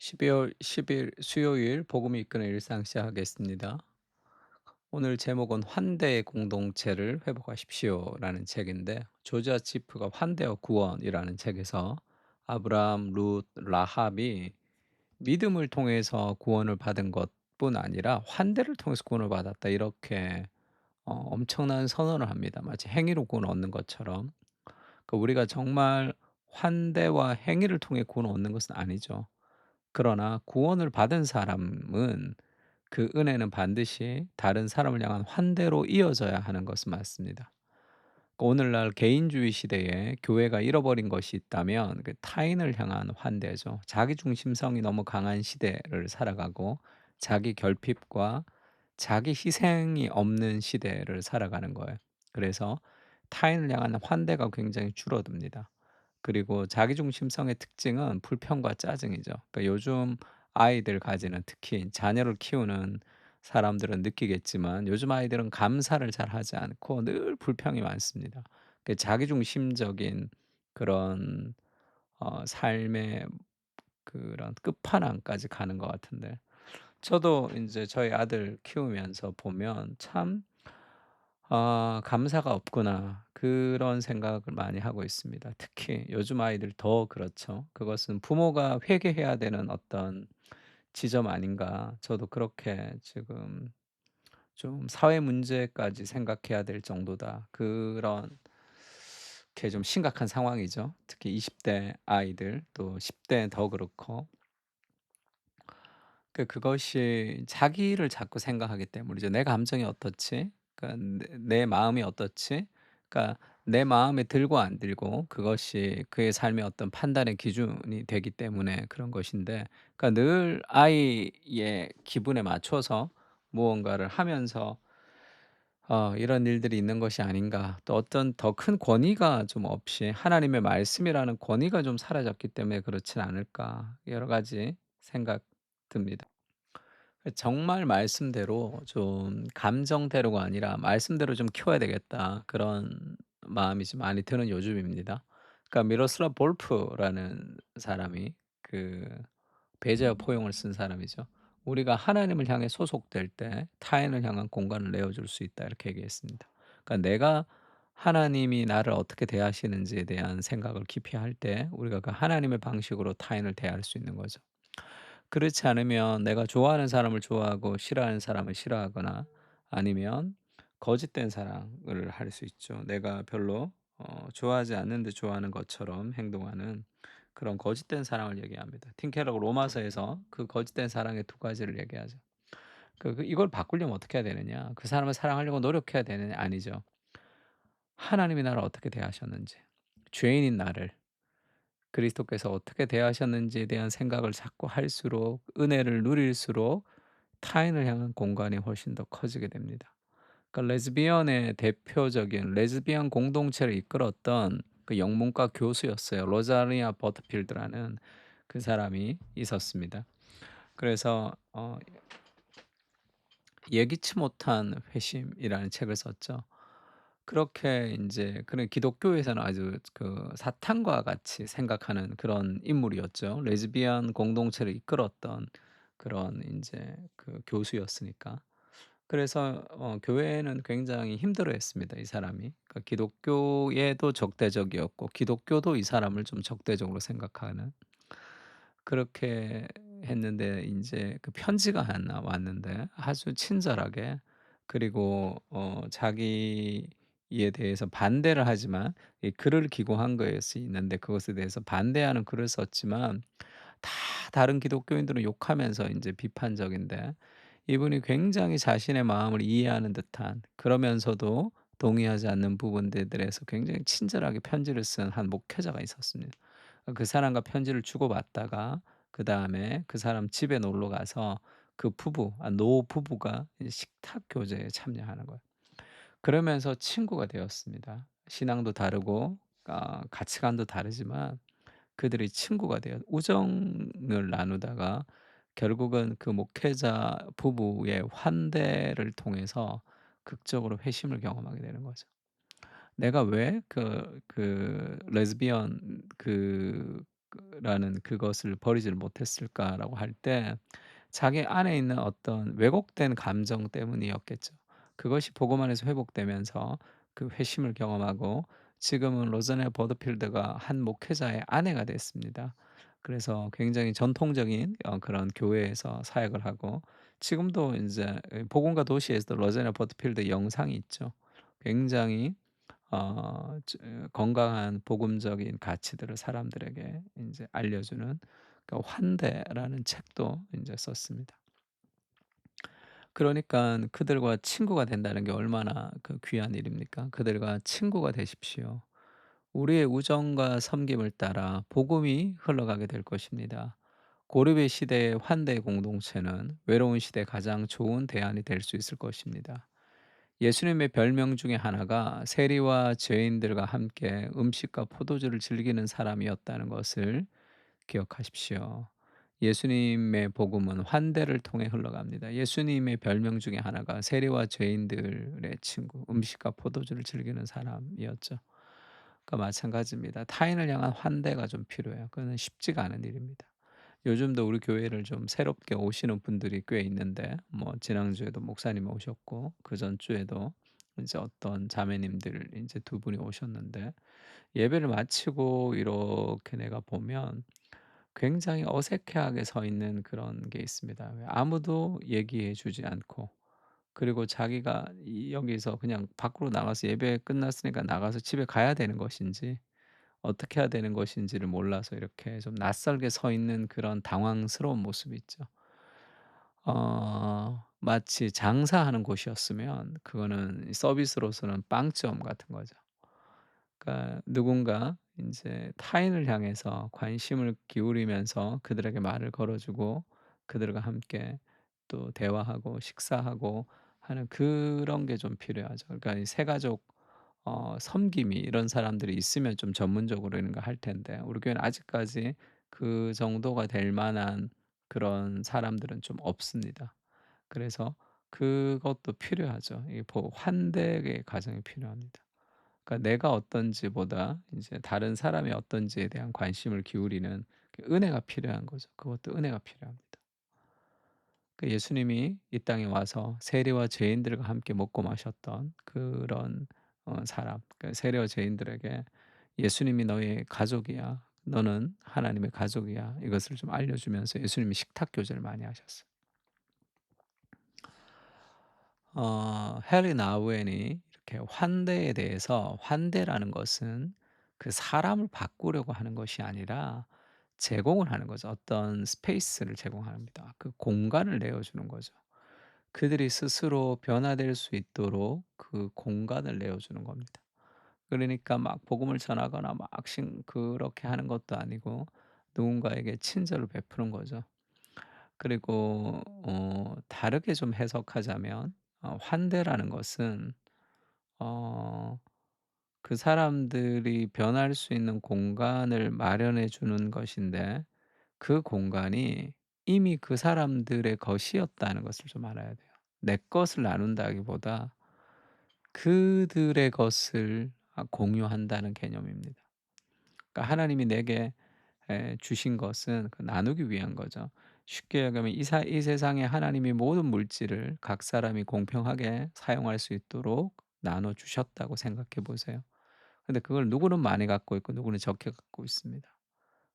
12월 10일 수요일 복음이 이끄는 일상 시작하겠습니다. 오늘 제목은 환대의 공동체를 회복하십시오라는 책인데 조자 치프가 환대와 구원이라는 책에서 아브라함, 룻, 라합이 믿음을 통해서 구원을 받은 것뿐 아니라 환대를 통해서 구원을 받았다 이렇게 엄청난 선언을 합니다. 마치 행위로 구원 얻는 것처럼. 우리가 정말 환대와 행위를 통해 구원을 얻는 것은 아니죠. 그러나 구원을 받은 사람은 그 은혜는 반드시 다른 사람을 향한 환대로 이어져야 하는 것은 맞습니다. 오늘날 개인주의 시대에 교회가 잃어버린 것이 있다면 그 타인을 향한 환대죠. 자기 중심성이 너무 강한 시대를 살아가고 자기 결핍과 자기 희생이 없는 시대를 살아가는 거예요. 그래서 타인을 향한 환대가 굉장히 줄어듭니다. 그리고 자기중심성의 특징은 불평과 짜증이죠. 그러니까 요즘 아이들 가지는 특히 자녀를 키우는 사람들은 느끼겠지만 요즘 아이들은 감사를 잘 하지 않고 늘 불평이 많습니다. 자기중심적인 그런 삶의 그런 끝판왕까지 가는 것 같은데 저도 이제 저희 아들 키우면서 보면 참 '아 감사가 없구나.' 그런 생각을 많이 하고 있습니다. 특히 요즘 아이들 더 그렇죠. 그것은 부모가 회개해야 되는 어떤 지점 아닌가. 저도 그렇게 지금 좀 '사회 문제까지 생각해야 될 정도다.' 그런 게 좀 심각한 상황이죠. 특히 20대 아이들 또 10 대 더 그렇고. 그것이 자기를 자꾸 생각하기 때문이죠. '내 감정이 어떻지? 그러니까 내 마음이 어떻지?' 그러니까 내 마음에 들고 안 들고 그것이 그의 삶의 어떤 판단의 기준이 되기 때문에 그런 것인데 그러니까 늘 아이의 기분에 맞춰서 무언가를 하면서 '이런 일들이 있는 것이 아닌가.' 또 어떤 더 큰 권위가 좀 없이 하나님의 말씀이라는 권위가 좀 사라졌기 때문에 그렇진 않을까 여러 가지 생각 듭니다. 정말 말씀대로 좀 감정대로가 아니라 '말씀대로 좀 키워야 되겠다.' 그런 마음이 좀 많이 드는 요즘입니다. 그러니까 미로슬라브 볼프라는 사람이 그 배제어 포용을 쓴 사람이죠. "우리가 하나님을 향해 소속될 때 타인을 향한 공간을 내어 줄 수 있다." 이렇게 얘기했습니다. 그러니까 내가 하나님이 나를 어떻게 대하시는지에 대한 생각을 깊이 할 때 우리가 그 하나님의 방식으로 타인을 대할 수 있는 거죠. 그렇지 않으면 내가 좋아하는 사람을 좋아하고 싫어하는 사람을 싫어하거나 아니면 거짓된 사랑을 할 수 있죠. 내가 별로 좋아하지 않는데 좋아하는 것처럼 행동하는 그런 거짓된 사랑을 얘기합니다. 팀 켈러가 로마서에서 그 거짓된 사랑의 두 가지를 얘기하죠. 이걸 바꾸려면 어떻게 해야 되느냐? 그 사람을 사랑하려고 노력해야 되느냐? 아니죠. 하나님이 나를 어떻게 대하셨는지, 죄인인 나를 그리스도께서 어떻게 대하셨는지에 대한 생각을 자꾸 할수록 은혜를 누릴수록 타인을 향한 공간이 훨씬 더 커지게 됩니다. 레즈비언의 대표적인 레즈비언 공동체를 이끌었던 그 영문과 교수였어요. 로자리아 버트필드라는 그 사람이 있었습니다. 그래서 예기치 못한 회심이라는 책을 썼죠. 그렇게 인제 그런 기독교에서는 아주 그 사탄과 같이 생각하는 그런 인물이었죠. 레즈비언 공동체를 이끌었던 그런 인제 그 교수였으니까. 그래서 교회는 굉장히 힘들어했습니다, 이 사람이. 그러니까 기독교에도 적대적이었고 기독교도 이 사람을 좀 적대적으로 생각하는 그렇게 했는데 인제 그 편지가 하나 왔는데 아주 친절하게 그리고 자기에 대해서 반대를 하지만 이 글을 기고한 것이 있는데 그것에 대해서 반대하는 글을 썼지만 다 다른 기독교인들은 욕하면서 인제 비판적인데 이분이 굉장히 자신의 마음을 이해하는 듯한 그러면서도 동의하지 않는 부분들에서 굉장히 친절하게 편지를 쓴 한 목회자가 있었습니다. 그 사람과 편지를 주고받다가 그다음에 그 사람 집에 놀러 가서 그 노 부부가 이제 식탁 교제에 참여하는 거예요. 그러면서 친구가 되었습니다. 신앙도 다르고 가치관도 다르지만 그들이 친구가 되어 우정을 나누다가 결국은 그 목회자 부부의 환대를 통해서 극적으로 회심을 경험하게 되는 거죠. 내가 왜 레즈비언 그 라는 그것을 버리지를 못했을까라고 할 때 자기 안에 있는 어떤 왜곡된 감정 때문이었겠죠. 그것이 복음 안에서 회복되면서 그 회심을 경험하고 지금은 로저네 버드필드가 한 목회자의 아내가 됐습니다. 그래서 굉장히 전통적인 그런 교회에서 사역을 하고 지금도 인제 복음과 도시에서도 로저네 버드필드 영상이 있죠. 굉장히 건강한 복음적인 가치들을 사람들에게 인제 알려주는 환대라는 책도 인제 썼습니다. 그러니깐 그들과 친구가 된다는 게 얼마나 귀한 일입니까? 그들과 친구가 되십시오. 우리의 우정과 섬김을 따라 복음이 흘러가게 될 것입니다. 고립의 시대의 환대 공동체는 외로운 시대에 가장 좋은 대안이 될 수 있을 것입니다. 예수님의 별명 중에 하나가 세리와 죄인들과 함께 음식과 포도주를 즐기는 사람이었다는 것을 기억하십시오. 예수님의 복음은 환대를 통해 흘러갑니다. 예수님의 별명 중에 하나가 세리와 죄인들의 친구, 음식과 포도주를 즐기는 사람이었죠. 그러니까 마찬가지입니다. 타인을 향한 환대가 좀 필요해요. 그거는 쉽지가 않은 일입니다. 요즘도 우리 교회를 좀 새롭게 오시는 분들이 꽤 있는데 뭐 지난주에도 목사님 오셨고 그전 주에도 이제 어떤 자매님들 이제 두 분이 오셨는데 예배를 마치고 이렇게 내가 보면 굉장히 어색해하게 서 있는 그런 게 있습니다. 왜 아무도 얘기해 주지 않고 그리고 자기가 여기서 그냥 밖으로 나가서 예배 끝났으니까 나가서 집에 가야 되는 것인지 어떻게 해야 되는 것인지를 몰라서 이렇게 좀 낯설게 서 있는 그런 당황스러운 모습이 있죠. 마치 장사하는 곳이었으면 그거는 서비스로서는 빵점 같은 거죠. 그러니까 누군가 인제 타인을 향해서 관심을 기울이면서 그들에게 말을 걸어 주고 그들과 함께 또 대화하고 식사하고 하는 그런 게 좀 필요하죠. 그러니까 이 새가족 섬김이 이런 사람들이 있으면 좀 전문적으로 이런 거 할 텐데 우리 교회는 아직까지 그 정도가 될 만한 그런 사람들은 좀 없습니다. 그래서 그것도 필요하죠. 이 환대의 과정이 필요합니다. 그러니까 내가 어떤지보다 이제 다른 사람이 어떤지에 대한 관심을 기울이는 그 은혜가 필요한 거죠. 그것도 은혜가 필요합니다. 그 예수님이 이 땅에 와서 세리와 죄인들과 함께 먹고 마셨던 그런 사람, 그 세리와 죄인들에게 "예수님이 너의 가족이야. 너는 하나님의 가족이야." 이것을 좀 알려주면서 예수님이 식탁 교제를 많이 하셨어요. 해리 나우엔이 이렇게 환대에 대해서 환대라는 것은 그 사람을 바꾸려고 하는 것이 아니라 제공을 하는 거죠. 어떤 스페이스를 제공합니다. 그 공간을 내어주는 거죠. 그들이 스스로 변화될 수 있도록 그 공간을 내어주는 겁니다. 그러니까 막 복음을 전하거나 막 그렇게 하는 것도 아니고 누군가에게 친절을 베푸는 거죠. 그리고 다르게 좀 해석하자면 환대라는 것은 어 그 사람들이 변할 수 있는 공간을 마련해 주는 것인데 그 공간이 이미 그 사람들의 것이었다는 것을 좀 알아야 돼요. 내 것을 나눈다기보다 그들의 것을 공유한다는 개념입니다. 그러니까 하나님이 내게 주신 것은 그 나누기 위한 거죠. 쉽게 얘기하면 이 세상에 하나님이 모든 물질을 각 사람이 공평하게 사용할 수 있도록 나눠 주셨다고 생각해 보세요. 근데 그걸 누구는 많이 갖고 있고 누구는 적게 갖고 있습니다.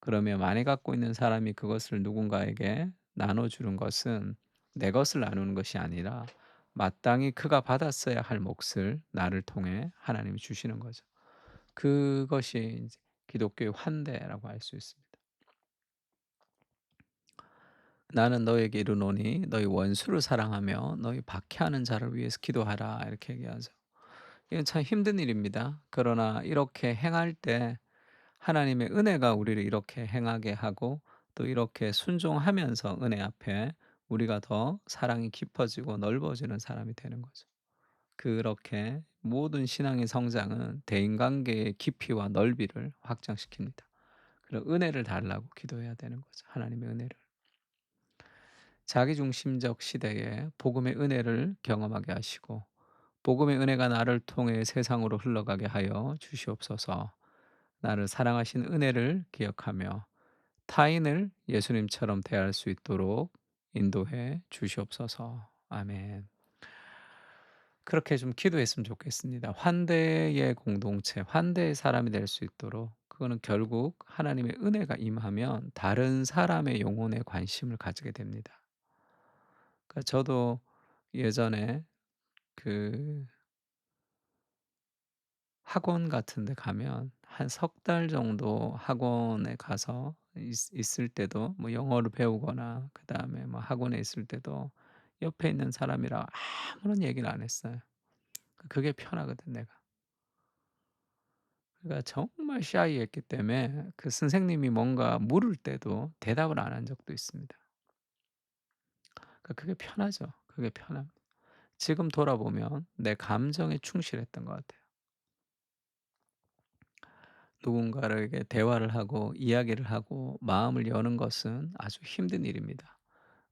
그러면 많이 갖고 있는 사람이 그것을 누군가에게 나눠 주는 것은 내 것을 나누는 것이 아니라 마땅히 그가 받았어야 할 몫을 나를 통해 하나님이 주시는 거죠. 그것이 이제 기독교의 환대라고 할 수 있습니다. "나는 너에게 이르노니 너희 원수를 사랑하며 너희 박해하는 자를 위해서 기도하라." 이렇게 얘기하죠. 이건 참 힘든 일입니다. 그러나 이렇게 행할 때 하나님의 은혜가 우리를 이렇게 행하게 하고 또 이렇게 순종하면서 은혜 앞에 우리가 더 사랑이 깊어지고 넓어지는 사람이 되는 거죠. 그렇게 모든 신앙의 성장은 대인관계의 깊이와 넓이를 확장시킵니다. 그런 은혜를 달라고 기도해야 되는 거죠. 하나님의 은혜를. 자기중심적 시대에 복음의 은혜를 경험하게 하시고 복음의 은혜가 나를 통해 세상으로 흘러가게 하여 주시옵소서. 나를 사랑하신 은혜를 기억하며 타인을 예수님처럼 대할 수 있도록 인도해 주시옵소서. 아멘. 그렇게 좀 기도했으면 좋겠습니다. 환대의 공동체, 환대의 사람이 될 수 있도록 그거는 결국 하나님의 은혜가 임하면 다른 사람의 영혼에 관심을 가지게 됩니다. 그러니까 저도 예전에 그 학원 같은 데 가면 한 석 달 정도 학원에 가서 있을 때도 뭐 영어를 배우거나 그다음에 뭐 학원에 있을 때도 옆에 있는 사람이랑 아무런 얘기를 안 했어요. 그게 편하거든 내가. 그러니까 정말 샤이했기 때문에 그 선생님이 뭔가 물을 때도 대답을 안 한 적도 있습니다. 그게 편하죠. 그게 편합니다. 지금 돌아보면 내 감정에 충실했던 것 같아요. 누군가에게 대화를 하고 이야기를 하고 마음을 여는 것은 아주 힘든 일입니다.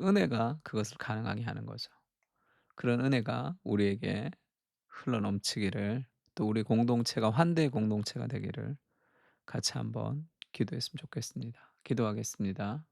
은혜가 그것을 가능하게 하는 거죠. 그런 은혜가 우리에게 흘러넘치기를, 또 우리 공동체가 환대의 공동체가 되기를 같이 한번 기도했으면 좋겠습니다. 기도하겠습니다.